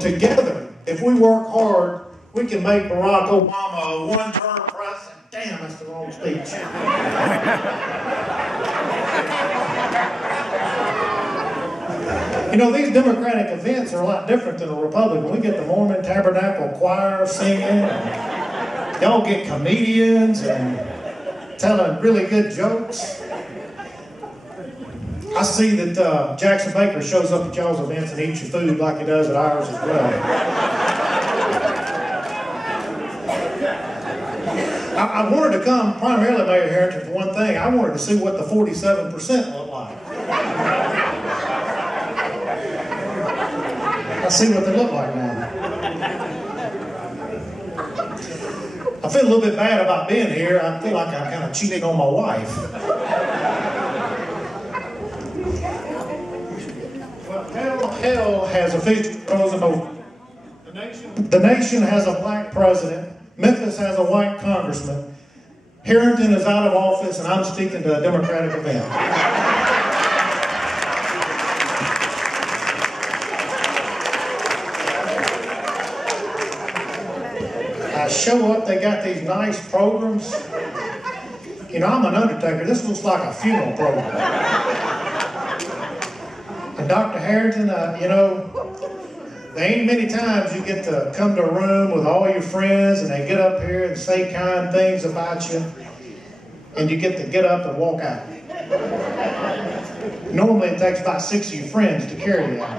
Together, if we work hard, we can make Barack Obama a one-term president. Damn, that's the wrong speech. These Democratic events are a lot different than a Republican. We get the Mormon Tabernacle Choir singing. Y'all get comedians and telling really good jokes. I see that Jackson Baker shows up at y'all's events and eats your food like he does at ours as well. I wanted to come primarily, Mayor Herenton, for one thing. I wanted to see what the 47% looked like. I see what they look like now. I feel a little bit bad about being here. I feel like I'm kind of cheating on my wife. Hell has officially frozen over. The nation has a black president. Memphis has a white congressman. Herenton is out of office, and I'm speaking to a Democratic event. I show up, they got these nice programs. I'm an undertaker. This looks like a funeral program. And Dr. Herenton, there ain't many times you get to come to a room with all your friends and they get up here and say kind things about you, and you get to get up and walk out. Normally it takes about 6 of your friends to carry you out.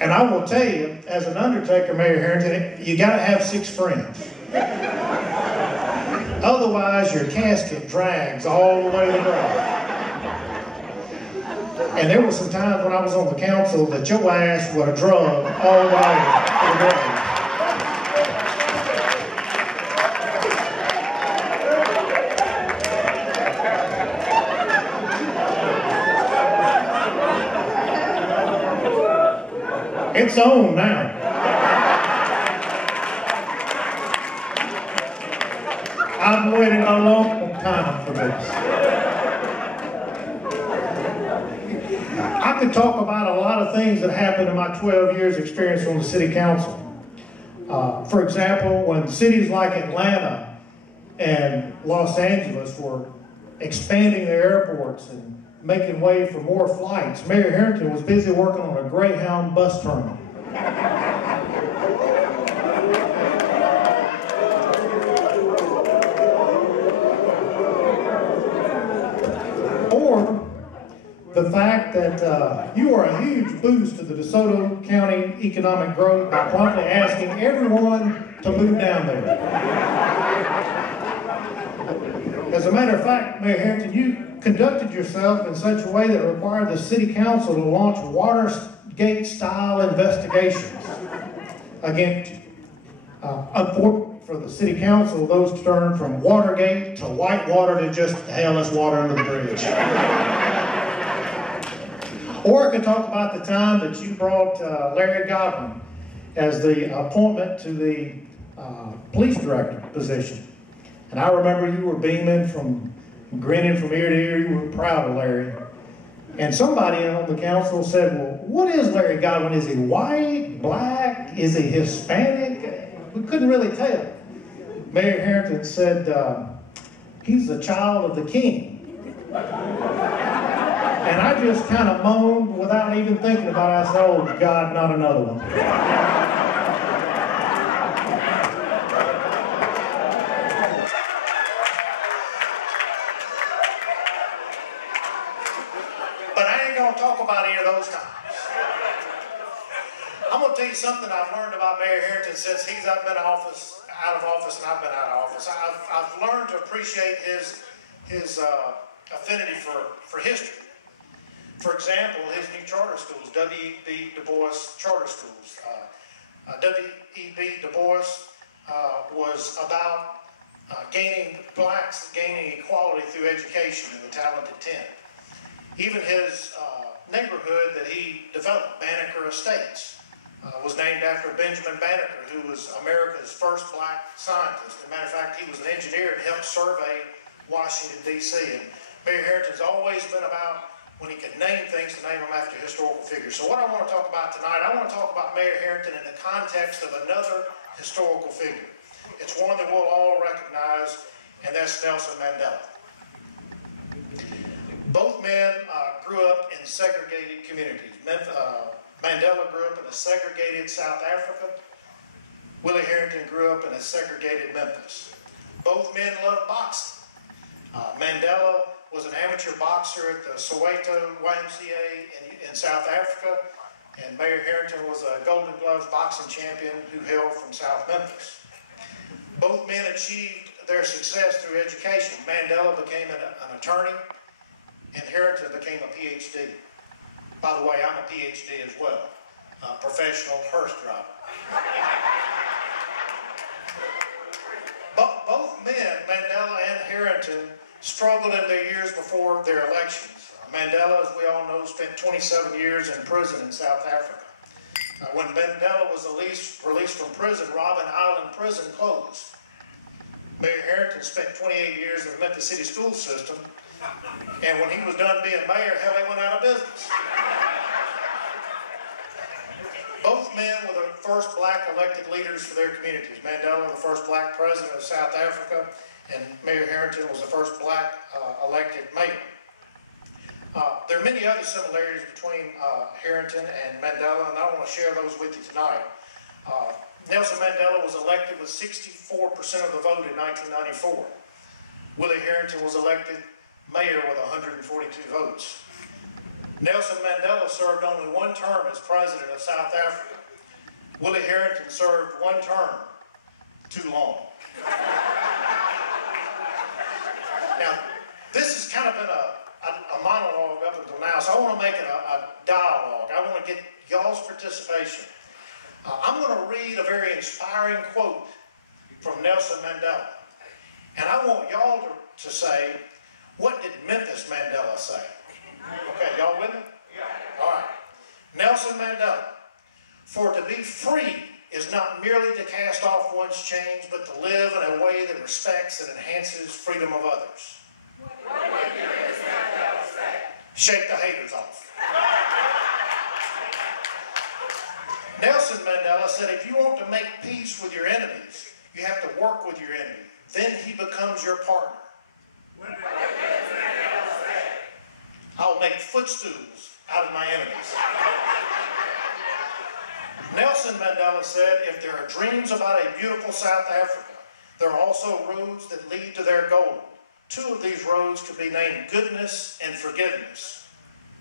And I will tell you, as an undertaker, Mayor Herenton, you got to have 6 friends. Otherwise, your casket drags all the way to the grave. And there were some times when I was on the council that your ass would have drug all the way to the grave. It's on now. I've waited a long time for this. I could talk about a lot of things that happened in my 12 years experience on the city council. For example, when cities like Atlanta and Los Angeles were expanding their airports and making way for more flights, Mayor Herenton was busy working on a Greyhound bus terminal. Or the fact that you are a huge boost to the DeSoto County economic growth by promptly asking everyone to move down there. As a matter of fact, Mayor Herenton, you conducted yourself in such a way that it required the city council to launch Watergate-style investigations against, unfortunately for the city council, those turned from Watergate to Whitewater to just, hell, let's water under the bridge. Or I could talk about the time that you brought Larry Godwin as the appointment to the police director position. And I remember you were beaming grinning from ear to ear. You were proud of Larry. And somebody on the council said, well, what is Larry Godwin? Is he white, black? Is he Hispanic? We couldn't really tell. Mayor Herenton said, he's the child of the king. And I just kind of moaned without even thinking about it. I said, oh, God, not another one. But I ain't going to talk about any of those times. I'm going to tell you something I've learned about Mayor Herenton since he's been out of office and I've been out of office. I've learned to appreciate his affinity for history. For example, his new charter schools, W.E.B. Du Bois Charter Schools. W.E.B. Du Bois was about blacks gaining equality through education in the talented 10. Even his neighborhood that he developed, Banneker Estates, was named after Benjamin Banneker, who was America's first black scientist. As a matter of fact, he was an engineer and helped survey Washington, D.C. And Mayor Herenton's always been about when he could name things to name them after historical figures. So what I want to talk about tonight, I want to talk about Mayor Herenton in the context of another historical figure. It's one that we'll all recognize, and that's Nelson Mandela. Both men grew up in segregated communities. Mandela grew up in a segregated South Africa. Willie Herenton grew up in a segregated Memphis. Both men loved boxing. Mandela was an amateur boxer at the Soweto YMCA in South Africa, and Mayor Herenton was a Golden Gloves boxing champion who hailed from South Memphis. Both men achieved their success through education. Mandela became an attorney, and Herenton became a PhD. By the way, I'm a PhD as well, a professional hearse driver. Both men, Mandela and Herenton, struggled in their years before their elections. Mandela, as we all know, spent 27 years in prison in South Africa. When Mandela was released from prison, Robben Island Prison closed. Mayor Herenton spent 28 years in the Memphis City school system, and when he was done being mayor, hell, he went out of business. Both men were the first black elected leaders for their communities. Mandela, the first black president of South Africa, and Mayor Herenton was the first black elected mayor. There are many other similarities between Herenton and Mandela, and I want to share those with you tonight. Nelson Mandela was elected with 64% of the vote in 1994. Willie Herenton was elected mayor with 142 votes. Nelson Mandela served only one term as president of South Africa. Willie Herenton served one term too long. Now, this has kind of been a monologue up until now, so I want to make it a dialogue. I want to get y'all's participation. I'm going to read a very inspiring quote from Nelson Mandela. And I want y'all to say, what did Memphis Mandela say? Okay, y'all with me? Yeah. All right. Nelson Mandela, for to be free is not merely to cast off one's chains, but to live in a way that respects and enhances freedom of others. What did Memphis Mandela say? Shake the haters off. Nelson Mandela said, if you want to make peace with your enemies, you have to work with your enemy. Then he becomes your partner. What did Memphis Mandela say? I'll make footstools out of my enemies. Nelson Mandela said, if there are dreams about a beautiful South Africa, there are also roads that lead to their goal. Two of these roads could be named goodness and forgiveness.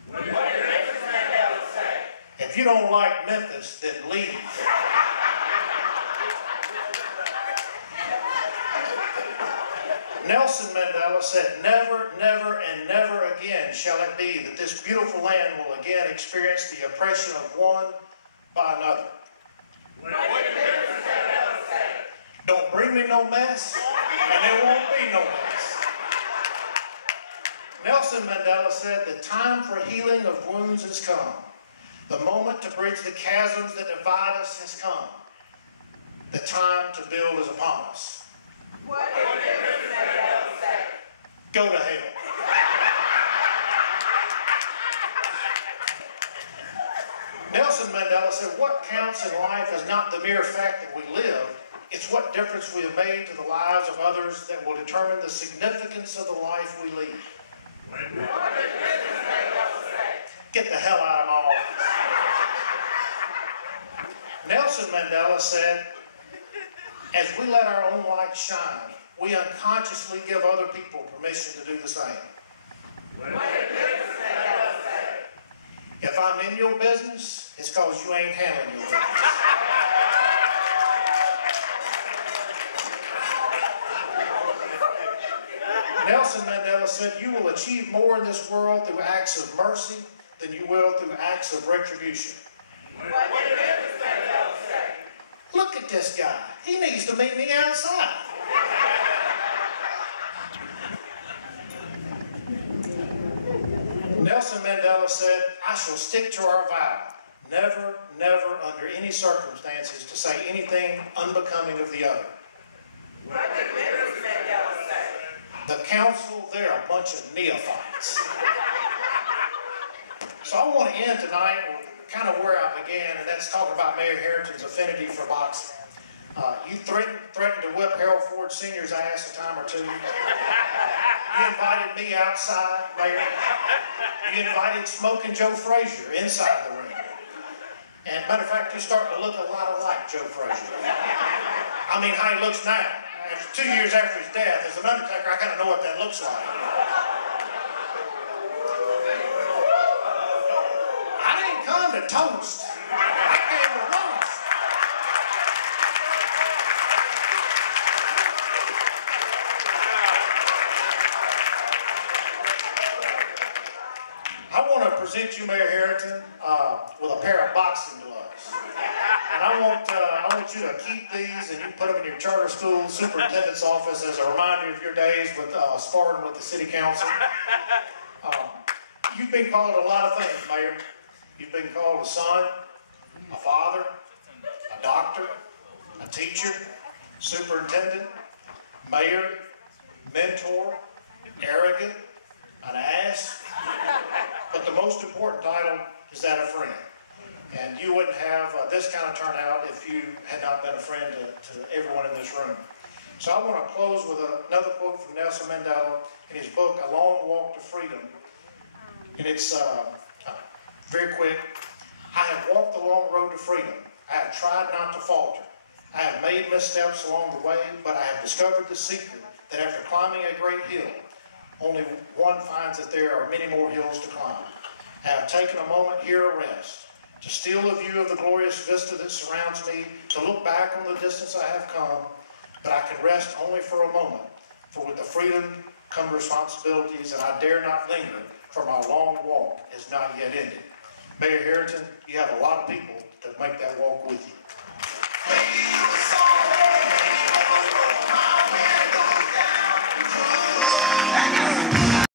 What did Memphis Mandela say? If you don't like Memphis, then leave. Nelson Mandela said, never, never, and never again shall it be that this beautiful land will again experience the oppression of one by another. What did Memphis Mandela say? Don't bring me no mess, and there won't be no mess. Nelson Mandela said, the time for healing of wounds has come. The moment to bridge the chasms that divide us has come. The time to build is upon us. What did Memphis Mandela say? Go to hell. Nelson Mandela said, what counts in life is not the mere fact that we live, it's what difference we have made to the lives of others that will determine the significance of the life we lead. What did Memphis Mandela say? Get the hell out of my office. Nelson Mandela said, as we let our own light shine, we unconsciously give other people permission to do the same. What did Memphis Mandela say? If I'm in your business, it's because you ain't handling your business. Nelson Mandela said, you will achieve more in this world through acts of mercy than you will through acts of retribution. What did Memphis Mandela say? Look at this guy. He needs to meet me outside. Nelson Mandela said, I shall stick to our vow, never, never under any circumstances to say anything unbecoming of the other. What did Memphis Mandela say? The council, they're a bunch of neophytes. So I want to end tonight kind of where I began, and that's talking about Mayor Herenton's affinity for boxing. You threatened to whip Harold Ford Sr.'s ass a time or two. You invited me outside, Mayor. You invited Smoking Joe Frazier inside the ring. And matter of fact, you're starting to look a lot like Joe Frazier. I mean, how he looks now. 2 years after his death, as an Undertaker, I kind of know what that looks like. I didn't come to toast. I came to roast. I want to present you, Mayor Herenton, with a pair of boxing gloves. And I want you to keep these, and you put them in your charter school superintendent's office as a reminder of your days with sparring with the city council. You've been called a lot of things, Mayor. You've been called a son, a father, a doctor, a teacher, superintendent, mayor, mentor, arrogant, an ass. But the most important title is that of friend. And you wouldn't have this kind of turnout if you had not been a friend to everyone in this room. So I want to close with another quote from Nelson Mandela in his book, A Long Walk to Freedom. And it's very quick. I have walked the long road to freedom. I have tried not to falter. I have made missteps along the way, but I have discovered the secret that after climbing a great hill, only one finds that there are many more hills to climb. I have taken a moment here to rest, to steal a view of the glorious vista that surrounds me, to look back on the distance I have come, but I can rest only for a moment, for with the freedom come responsibilities, and I dare not linger, for my long walk is not yet ended. Mayor Herenton, you have a lot of people that make that walk with you.